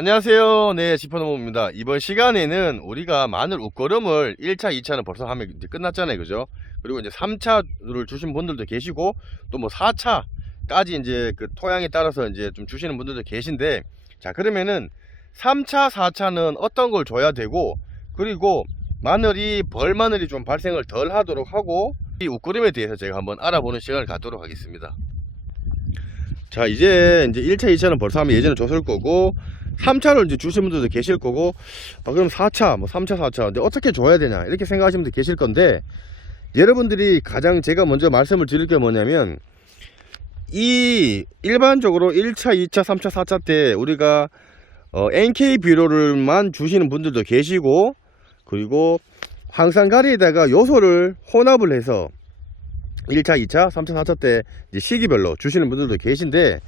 안녕하세요. 네, 지퍼노모입니다. 이번 시간에는 우리가 마늘 웃거름을 1차, 2차는 벌써 하면 이제 끝났잖아요. 그죠? 그리고 이제 3차를 주신 분들도 계시고, 또 뭐 4차까지 이제 그 토양에 따라서 이제 좀 주시는 분들도 계신데, 자, 그러면은 3차, 4차는 어떤 걸 줘야 되고, 그리고 벌마늘이 좀 발생을 덜 하도록 하고, 이 웃거름에 대해서 제가 한번 알아보는 시간을 갖도록 하겠습니다. 자, 이제 1차, 2차는 벌써 하면 예전에 줬을 거고, 3차를 이제 주신 분들도 계실 거고, 그럼 4차, 뭐 3차, 4차, 근데 어떻게 줘야 되냐, 이렇게 생각하시는 분들 계실 건데, 여러분들이 가장 제가 먼저 말씀을 드릴 게 뭐냐면, 일반적으로 1차, 2차, 3차, 4차 때 우리가 NK 비료를만 주시는 분들도 계시고, 그리고 황산가리에다가 요소를 혼합을 해서 1차, 2차, 3차, 4차 때 이제 시기별로 주시는 분들도 계신데,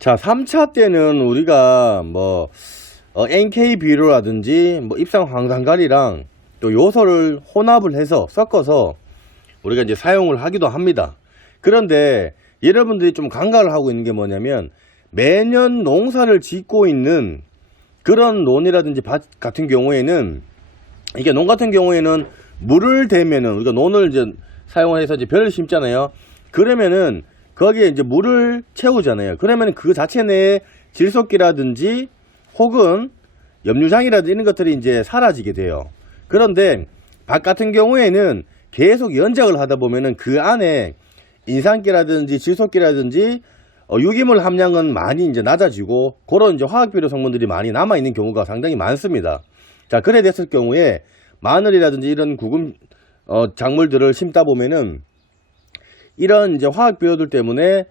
자, 3차 때는 우리가 뭐 NK 비료라든지 뭐 입상 황산가리랑 또 요소를 혼합을 해서 섞어서 우리가 이제 사용을 하기도 합니다. 그런데 여러분들이 좀 간과를 하고 있는 게 뭐냐면, 매년 농사를 짓고 있는 그런 논이라든지 밭 같은 경우에는, 이게 논 같은 경우에는 물을 대면은 우리가 논을 이제 사용해서 이제 벼를 심잖아요. 그러면은 거기에 이제 물을 채우잖아요. 그러면 그 자체 내에 질소기라든지 혹은 염류장이라든지 이런 것들이 이제 사라지게 돼요. 그런데 밭 같은 경우에는 계속 연작을 하다 보면은 그 안에 인산기라든지 질소기라든지 유기물 함량은 많이 이제 낮아지고, 그런 이제 화학비료 성분들이 많이 남아 있는 경우가 상당히 많습니다. 자, 그래 됐을 경우에 마늘이라든지 이런 구금 작물들을 심다 보면은 이런 이제 화학 비료들 때문에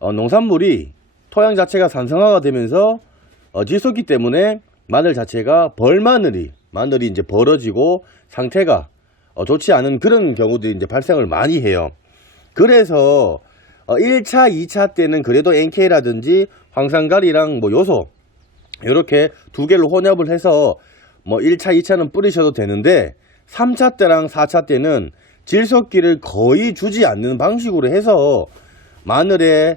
농산물이 토양 자체가 산성화가 되면서 질소기 때문에 마늘 자체가 마늘이 이제 벌어지고 상태가 좋지 않은 그런 경우들이 이제 발생을 많이 해요. 그래서 1차, 2차 때는 그래도 NK라든지 황산가리랑 뭐 요소 이렇게 두 개를 혼합을 해서 뭐 1차, 2차는 뿌리셔도 되는데, 3차 때랑 4차 때는 질소기를 거의 주지 않는 방식으로 해서 마늘의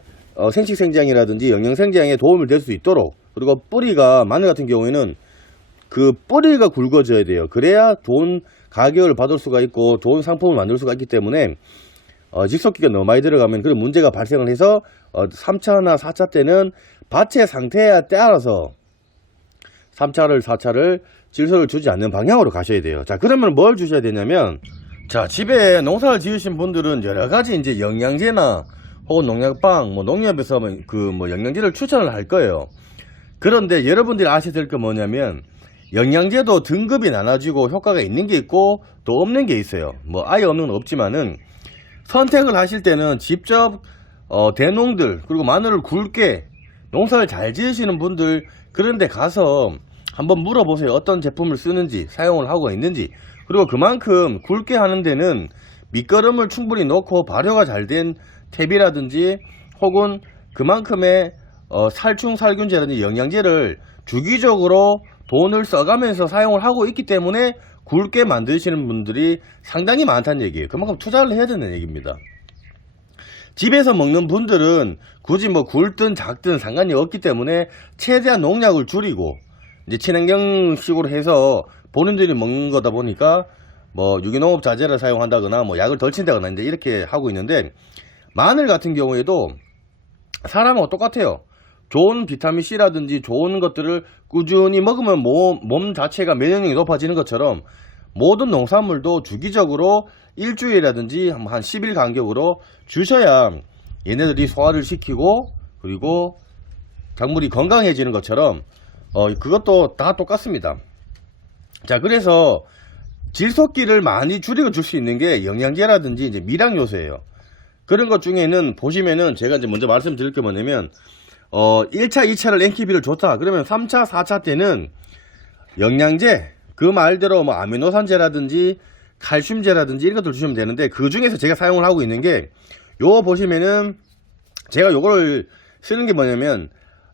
생식생장이라든지 영양생장에 도움을 될 수 있도록, 그리고 마늘 같은 경우에는 그 뿌리가 굵어져야 돼요. 그래야 좋은 가격을 받을 수가 있고 좋은 상품을 만들 수가 있기 때문에 질소기가 너무 많이 들어가면 그런 문제가 발생을 해서 3차나 4차 때는 밭의 상태에 따라서 3차를 4차를 질소를 주지 않는 방향으로 가셔야 돼요. 자, 그러면 뭘 주셔야 되냐면, 자, 집에 농사를 지으신 분들은 여러 가지 이제 영양제나 혹은 농약방, 뭐 농협에서 뭐 영양제를 추천을 할 거예요. 그런데 여러분들이 아셔야 될 게 뭐냐면, 영양제도 등급이 나눠지고 효과가 있는 게 있고 또 없는 게 있어요. 뭐 아예 없는 건 없지만은, 선택을 하실 때는 직접 대농들, 그리고 마늘을 굵게 농사를 잘 지으시는 분들 그런 데 가서 한번 물어보세요. 어떤 제품을 쓰는지, 사용을 하고 있는지. 그리고 그만큼 굵게 하는 데는 밑거름을 충분히 넣고 발효가 잘 된 탭이라든지 혹은 그만큼의 살충살균제라든지 영양제를 주기적으로 돈을 써가면서 사용을 하고 있기 때문에 굵게 만드시는 분들이 상당히 많다는 얘기예요. 그만큼 투자를 해야 되는 얘기입니다. 집에서 먹는 분들은 굳이 뭐 굵든 작든 상관이 없기 때문에 최대한 농약을 줄이고 이제 친환경식으로 해서 본인들이 먹는 거다 보니까 뭐 유기농업 자재를 사용한다거나 뭐 약을 덜 친다거나 이제 이렇게 하고 있는데, 마늘 같은 경우에도 사람하고 똑같아요. 좋은 비타민C라든지 좋은 것들을 꾸준히 먹으면 몸 자체가 면역력이 높아지는 것처럼 모든 농산물도 주기적으로 일주일이라든지 한 10일 간격으로 주셔야 얘네들이 소화를 시키고, 그리고 작물이 건강해지는 것처럼 그것도 다 똑같습니다. 자, 그래서 질소기를 많이 줄여 줄 수 있는 게 영양제라든지 이제 미량 요소예요. 그런 것 중에는 보시면은 제가 이제 먼저 말씀드릴 게 뭐냐면, 1차, 2차를 NK비를 좋다. 그러면 3차, 4차 때는 영양제, 그 말대로 뭐 아미노산제라든지 칼슘제라든지 이런 것들 주시면 되는데, 그 중에서 제가 사용을 하고 있는 게, 요거 보시면은 제가 요거를 쓰는 게 뭐냐면,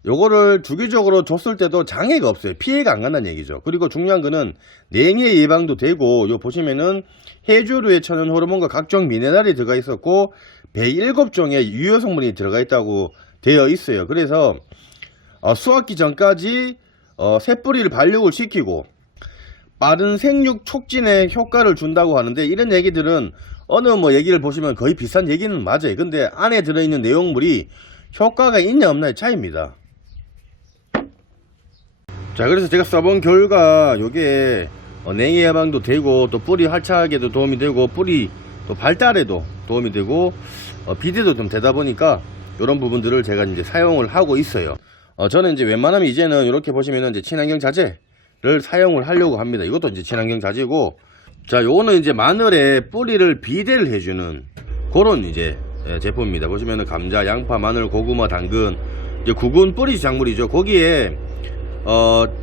요거를 주기적으로 줬을 때도 장애가 없어요. 피해가 안 간다는 얘기죠. 그리고 중요한 거는 냉해 예방도 되고, 요 보시면은 해조류의 천연 호르몬과 각종 미네랄이 들어가 있었고 107종의 유효 성분이 들어가 있다고 되어 있어요. 그래서 수확기 전까지 새뿌리를 발육을 시키고 빠른 생육 촉진에 효과를 준다고 하는데, 이런 얘기들은 어느 뭐 얘기를 보시면 거의 비슷한 얘기는 맞아요. 근데 안에 들어있는 내용물이 효과가 있냐 없냐의 차이입니다. 자, 그래서 제가 써본 결과 요게 냉해 예방도 되고, 또 뿌리 활착에도 도움이 되고, 뿌리 또 발달에도 도움이 되고, 비대도 좀 되다 보니까 이런 부분들을 제가 이제 사용을 하고 있어요. 저는 이제 웬만하면 이제는 이렇게 보시면은 이제 친환경 자재를 사용을 하려고 합니다. 이것도 이제 친환경 자재고, 자, 요거는 이제 마늘에 뿌리를 비대를 해주는 그런 이제 제품입니다. 보시면은 감자, 양파, 마늘, 고구마, 당근, 이제 구근 뿌리 작물이죠. 거기에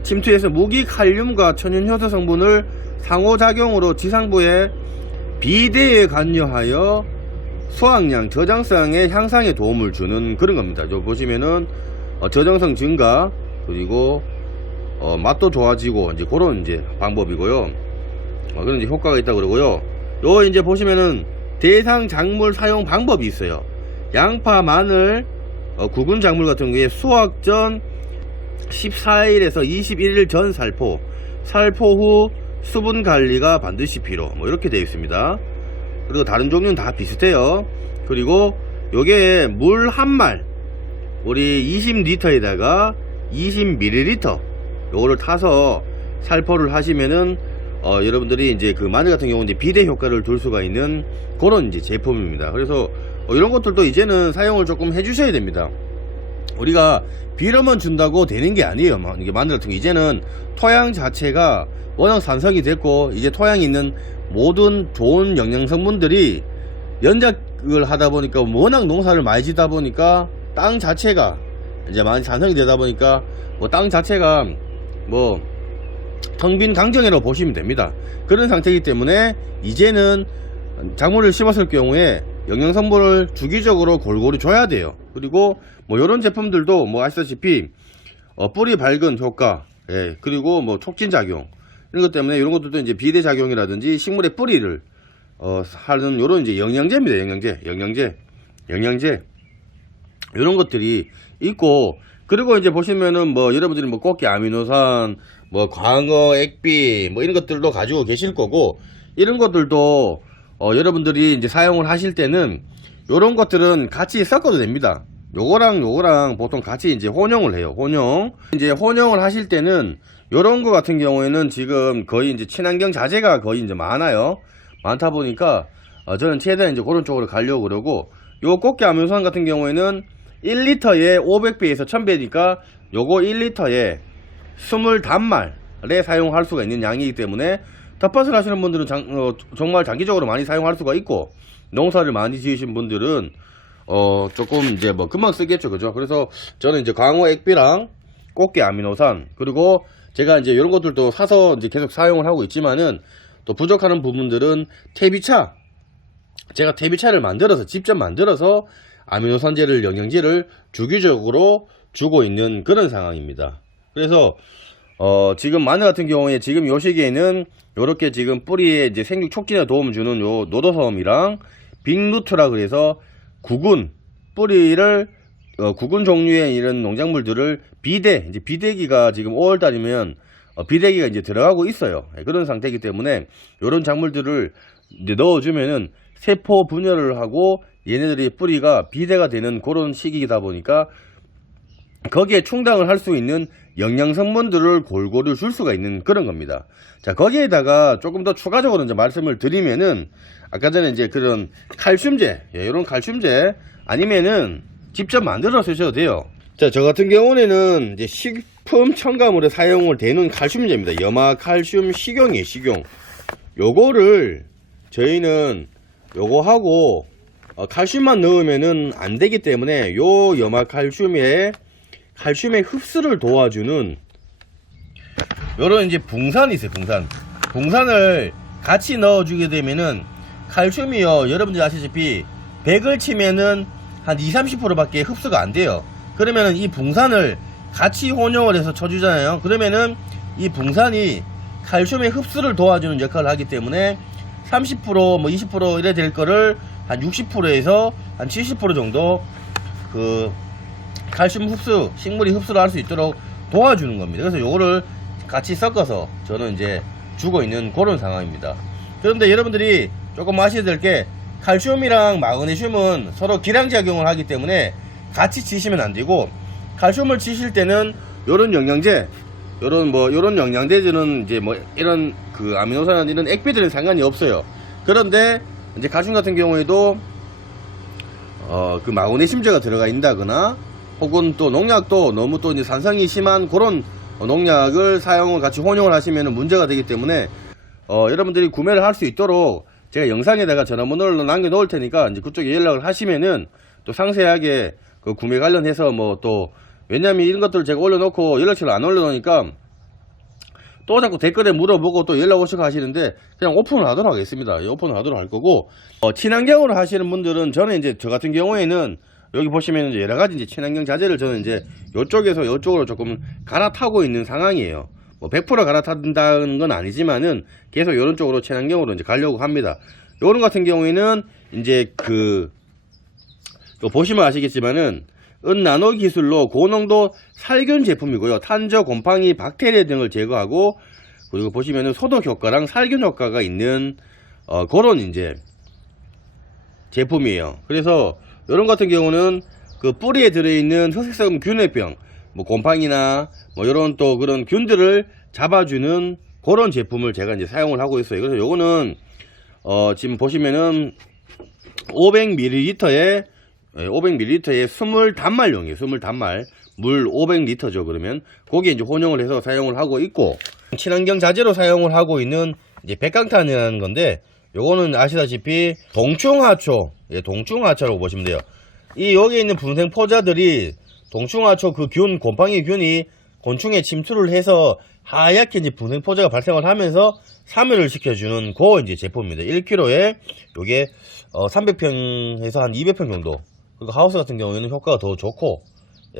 침투해서 무기 칼륨과 천연 효소 성분을 상호작용으로 지상부의 비대에 관여하여 수확량, 저장성의 향상에 도움을 주는 그런 겁니다. 저 보시면은 저장성 증가, 그리고 맛도 좋아지고, 이제 그런 이제 방법이고요. 그런 이제 효과가 있다 그러고요. 요 이제 보시면은 대상 작물 사용 방법이 있어요. 양파, 마늘, 구근 작물 같은 경우에 수확 전 14일에서 21일 전 살포 후 수분 관리가 반드시 필요, 뭐 이렇게 되어 있습니다. 그리고 다른 종류는 다 비슷해요. 그리고 요게 물 한 말 우리 20리터에다가 20ml 요거를 타서 살포를 하시면은 여러분들이 이제 그 마늘 같은 경우는 이제 비대 효과를 둘 수가 있는 그런 이제 제품입니다. 그래서 이런 것들도 이제는 사용을 조금 해주셔야 됩니다. 우리가 비료만 준다고 되는 게 아니에요. 이게 마늘 같은 거 이제는 토양 자체가 워낙 산성이 됐고, 이제 토양에 있는 모든 좋은 영양 성분들이 연작을 하다 보니까, 워낙 농사를 많이 짓다 보니까 땅 자체가 이제 많이 산성이 되다 보니까 뭐 땅 자체가 뭐 텅 빈 강정이라고 보시면 됩니다. 그런 상태이기 때문에 이제는 작물을 심었을 경우에 영양 성분을 주기적으로 골고루 줘야 돼요. 그리고 뭐 이런 제품들도 뭐 아시다시피 뿌리 밝은 효과, 예, 그리고 뭐 촉진 작용, 이런 것 때문에 이런 것들도 이제 비대 작용이라든지 식물의 뿌리를 하는 요런 이제 영양제입니다. 영양제 이런 것들이 있고, 그리고 이제 보시면은 뭐 여러분들이 뭐 꽃게 아미노산, 뭐 광어, 액비, 뭐 이런 것들도 가지고 계실 거고, 이런 것들도 여러분들이 이제 사용을 하실 때는 요런 것들은 같이 섞어도 됩니다. 요거랑 보통 같이 이제 혼용을 해요. 이제 혼용을 하실 때는 요런 거 같은 경우에는 지금 거의 이제 친환경 자재가 거의 이제 많다 보니까 저는 최대한 이제 그런 쪽으로 가려고 그러고, 요 꽃게 아미노산 같은 경우에는 1리터에 500배에서 1000배니까 요거 1리터에 20단말에 사용할 수가 있는 양이기 때문에 텃밭을 하시는 분들은 정말 장기적으로 많이 사용할 수가 있고, 농사를 많이 지으신 분들은 조금 이제 뭐 금방 쓰겠죠, 그죠? 그래서 저는 이제 광어 액비랑 꽃게 아미노산, 그리고 제가 이제 이런 것들도 사서 이제 계속 사용을 하고 있지만은, 또 부족하는 부분들은 퇴비차, 제가 퇴비차를 직접 만들어서 아미노산제를, 영양제를 주기적으로 주고 있는 그런 상황입니다. 그래서 지금 마늘 같은 경우에 지금 요 시기에는 요렇게 지금 뿌리에 이제 생육 촉진에 도움을 주는 요 노도섬이랑 빅루트라 그래서 구근 뿌리를 구근 종류의 이런 농작물들을 이제 비대기가 지금 5월달이면 비대기가 이제 들어가고 있어요. 그런 상태이기 때문에 요런 작물들을 이제 넣어주면은 세포 분열을 하고 얘네들이 뿌리가 비대가 되는 그런 시기이다 보니까 거기에 충당을 할 수 있는 영양 성분들을 골고루 줄 수가 있는 그런 겁니다. 자, 거기에다가 조금 더 추가적으로 이제 말씀을 드리면은, 아까 전에 이제 그런 칼슘제, 이런 칼슘제 아니면은 직접 만들어 쓰셔도 돼요. 자, 저 같은 경우에는 이제 식품 첨가물에 사용을 되는 칼슘제입니다. 염화 칼슘 식용이에요, 식용. 요거를 저희는 요거하고 칼슘만 넣으면은 안 되기 때문에 요 염화 칼슘의 흡수를 도와주는 요런 이제 붕산이 있어요. 붕산을 같이 넣어주게 되면은 칼슘이요, 여러분들 아시다시피 100을 치면은 한 20-30% 밖에 흡수가 안 돼요. 그러면은 이 붕산을 같이 혼용을 해서 쳐주잖아요. 그러면은 이 붕산이 칼슘의 흡수를 도와주는 역할을 하기 때문에 30% 뭐 20% 이래 될 거를 한 60%에서 한 70% 정도 그 칼슘 흡수, 식물이 흡수를 할 수 있도록 도와주는 겁니다. 그래서 요거를 같이 섞어서 저는 이제 주고 있는 그런 상황입니다. 그런데 여러분들이 조금 아셔야 될 게 칼슘이랑 마그네슘은 서로 기량작용을 하기 때문에 같이 치시면 안 되고, 칼슘을 치실 때는 요런 영양제, 요런 영양제들은 이제 뭐 이런 그 아미노산 이런 액비들은 상관이 없어요. 그런데 이제 칼슘 같은 경우에도 그 마그네슘제가 들어가 있다거나 혹은 또 농약도 너무 또 이제 산성이 심한 그런 농약을 사용을 같이 혼용을 하시면 문제가 되기 때문에 여러분들이 구매를 할 수 있도록 제가 영상에다가 전화번호를 남겨 놓을 테니까 이제 그쪽에 연락을 하시면은 또 상세하게 그 구매 관련해서 뭐 또, 왜냐면 이런 것들을 제가 올려놓고 연락처를 안 올려놓으니까 또 자꾸 댓글에 물어보고 또 연락 오시고 하시는데 그냥 오픈을 하도록 하겠습니다. 오픈을 하도록 할 거고, 친환경으로 하시는 분들은 저는 이제 저 같은 경우에는 여기 보시면 이제 여러 가지 이제 친환경 자재를 저는 이제 요쪽에서 요쪽으로 조금 갈아타고 있는 상황이에요. 뭐 100% 갈아탄다는 건 아니지만은 계속 이런 쪽으로 친환경으로 이제 가려고 합니다. 요런 같은 경우에는 이제 보시면 아시겠지만은 은나노 기술로 고농도 살균 제품이고요. 탄저, 곰팡이, 박테리아 등을 제거하고, 그리고 보시면은 소독 효과랑 살균 효과가 있는 그런 이제 제품이에요. 그래서 이런 같은 경우는 그 뿌리에 들어있는 흑색소금 균해병, 뭐 곰팡이나 뭐 이런 또 그런 균들을 잡아주는 그런 제품을 제가 이제 사용을 하고 있어요. 그래서 요거는 지금 보시면은 500ml에 20단말용이에요. 20단말 물 500L죠. 그러면 거기에 이제 혼용을 해서 사용을 하고 있고, 친환경 자재로 사용을 하고 있는 이제 백강탄이라는 건데, 요거는 아시다시피 동충하초, 동충하초라고 보시면 돼요. 이 여기에 있는 분생 포자들이 동충하초 그 균, 곰팡이 균이 곤충에 침투를 해서 하얗게 이제 분생 포자가 발생을 하면서 사멸을 시켜주는 그 이제 제품입니다. 1kg에 요게 300평에서 한 200평 정도. 그리고 하우스 같은 경우에는 효과가 더 좋고,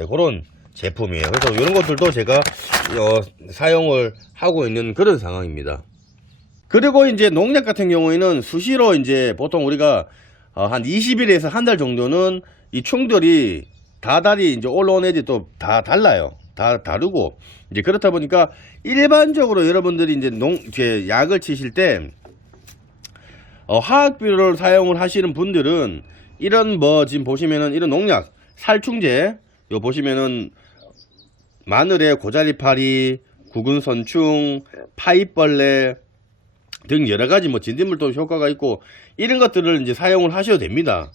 그런 제품이에요. 그래서 이런 것들도 제가 사용을 하고 있는 그런 상황입니다. 그리고 이제 농약 같은 경우에는 수시로 이제 보통 우리가 한 20일에서 한 달 정도는 이 충들이 다달이 이제 올라온 애들이 또 다 달라요. 다 다르고, 이제 그렇다 보니까 일반적으로 여러분들이 이제 약을 치실 때 화학 비료를 사용을 하시는 분들은 이런 뭐 지금 보시면은 이런 농약, 살충제, 요 보시면은 마늘에 고자리파리, 구근선충, 파이벌레 등 여러가지 뭐 진딧물도 효과가 있고, 이런 것들을 이제 사용을 하셔도 됩니다.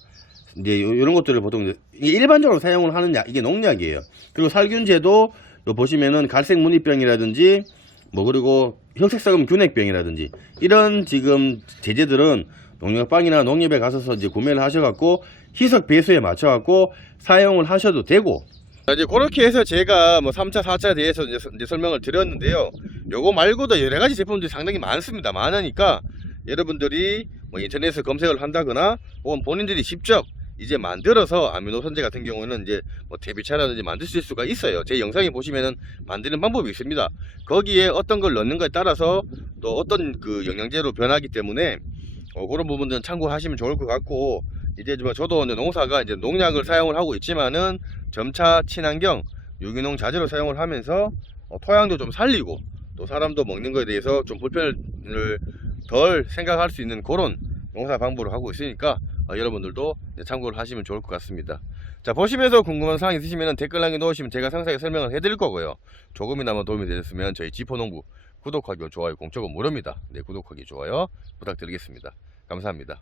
이제 이런 것들을 보통 일반적으로 사용을 하는 이게 농약이에요. 그리고 살균제도 요 보시면은 갈색 무늬병이라든지 뭐 그리고 흑색소금 균핵병이라든지 이런 지금 제재들은 농약방이나 농협에 가셔서 이제 구매를 하셔갖고 희석 배수에 맞춰갖고 사용을 하셔도 되고, 이제 그렇게 해서 제가 뭐 3차, 4차에 대해서 이제 설명을 드렸는데요. 요거 말고도 여러 가지 제품들이 상당히 많습니다. 많으니까 여러분들이 뭐 인터넷에서 검색을 한다거나 혹은 본인들이 직접 이제 만들어서 아미노산제 같은 경우는 이제 뭐 대비차라든지 만드실 수가 있어요. 제 영상에 보시면은 만드는 방법이 있습니다. 거기에 어떤 걸 넣는 거에 따라서 또 어떤 그 영양제로 변하기 때문에 그런 부분들은 참고하시면 좋을 것 같고, 이제 저도 이제 농사가 이제 농약을 사용을 하고 있지만은 점차 친환경 유기농 자재로 사용을 하면서 토양도 좀 살리고 또 사람도 먹는 거에 대해서 좀 불편을 덜 생각할 수 있는 그런 농사 방법을 하고 있으니까 여러분들도 참고를 하시면 좋을 것 같습니다. 자, 보시면서 궁금한 사항 있으시면 댓글 남겨 놓으시면 제가 상세하게 설명을 해드릴 거고요. 조금이나마 도움이 되셨으면 저희 지포농부 구독하기와 좋아요 공짜고 무료입니다. 네, 구독하기 좋아요 부탁드리겠습니다. 감사합니다.